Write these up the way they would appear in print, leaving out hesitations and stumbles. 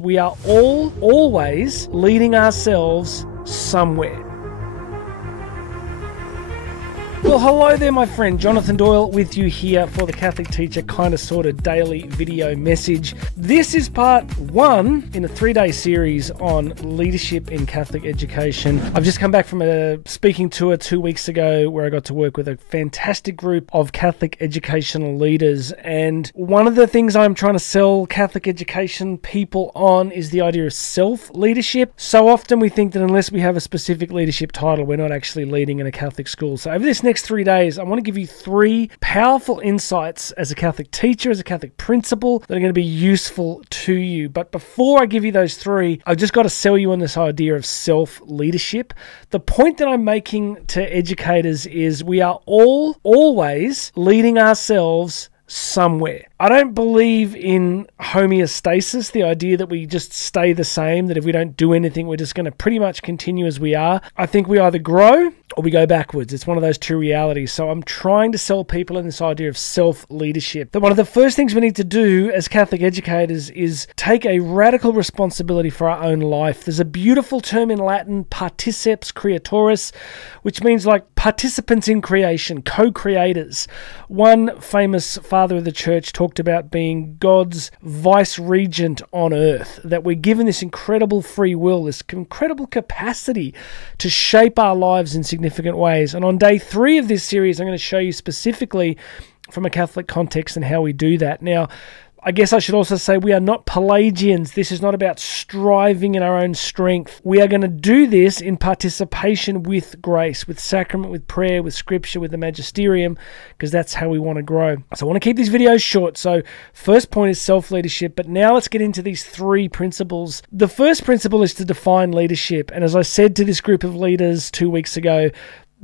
We are all always leading ourselves somewhere. Well, hello there, my friend. Jonathan Doyle with you here for the Catholic Teacher Kinda Sorta daily video message. This is part 1 in a 3-day series on leadership in Catholic education. I've just come back from a speaking tour 2 weeks ago where I got to work with a fantastic group of Catholic educational leaders. And one of the things I'm trying to sell Catholic education people on is the idea of self-leadership. So often we think that unless we have a specific leadership title, we're not actually leading in a Catholic school. So over this next 3 days, I want to give you 3 powerful insights as a Catholic teacher, as a Catholic principal, that are going to be useful to you. But before I give you those 3, I've just got to sell you on this idea of self-leadership. The point that I'm making to educators is we are all always leading ourselves somewhere. I don't believe in homeostasis, the idea that we just stay the same, that if we don't do anything, we're just going to pretty much continue as we are. I think we either grow or we go backwards. It's one of those two realities. So I'm trying to sell people in this idea of self-leadership. That one of the first things we need to do as Catholic educators is take a radical responsibility for our own life. There's a beautiful term in Latin, particeps creatoris, which means like participants in creation, co-creators. One famous father of the church talked about being God's vice-regent on earth, that we're given this incredible free will, this incredible capacity to shape our lives in significant ways. And on day 3 of this series, I'm going to show you specifically from a Catholic context and how we do that. Now, I guess I should also say we are not Pelagians. This is not about striving in our own strength. We are going to do this in participation with grace, with sacrament, with prayer, with scripture, with the magisterium, because that's how we want to grow. So I want to keep these videos short. So first point is self-leadership, but now let's get into these 3 principles. The first principle is to define leadership. And as I said to this group of leaders 2 weeks ago,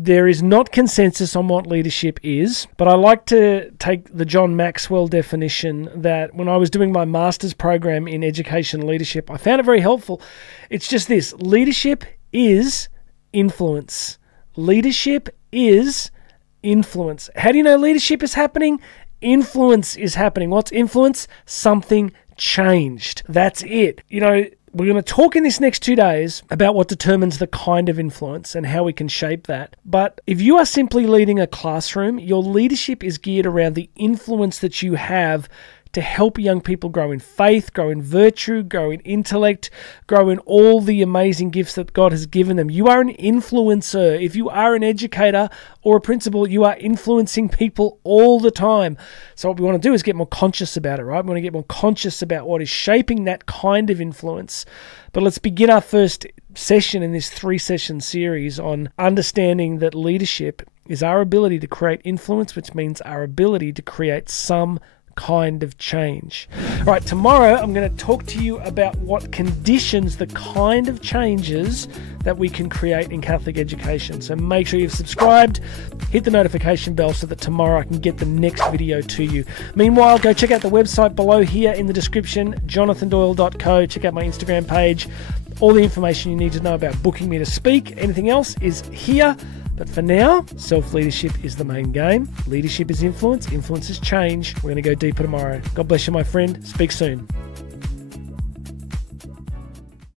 there is not consensus on what leadership is, but I like to take the John Maxwell definition that when I was doing my master's program in education leadership, I found it very helpful. It's just this: leadership is influence. Leadership is influence. How do you know leadership is happening? Influence is happening. What's influence? Something changed. That's it. You know, we're going to talk in this next 2 days about what determines the kind of influence and how we can shape that. But if you are simply leading a classroom, your leadership is geared around the influence that you have to help young people grow in faith, grow in virtue, grow in intellect, grow in all the amazing gifts that God has given them. You are an influencer. If you are an educator or a principal, you are influencing people all the time. So what we want to do is get more conscious about it, right? We want to get more conscious about what is shaping that kind of influence. But let's begin our first session in this 3-session series on understanding that leadership is our ability to create influence, which means our ability to create some kind of change. All right, tomorrow I'm going to talk to you about what conditions the kind of changes that we can create in Catholic education. So make sure you've subscribed, hit the notification bell so that tomorrow I can get the next video to you. Meanwhile, go check out the website below here in the description, jonathandoyle.co. Check out my Instagram page. All the information you need to know about booking me to speak. Anything else is here. But for now, self-leadership is the main game. Leadership is influence. Influence is change. We're going to go deeper tomorrow. God bless you, my friend. Speak soon.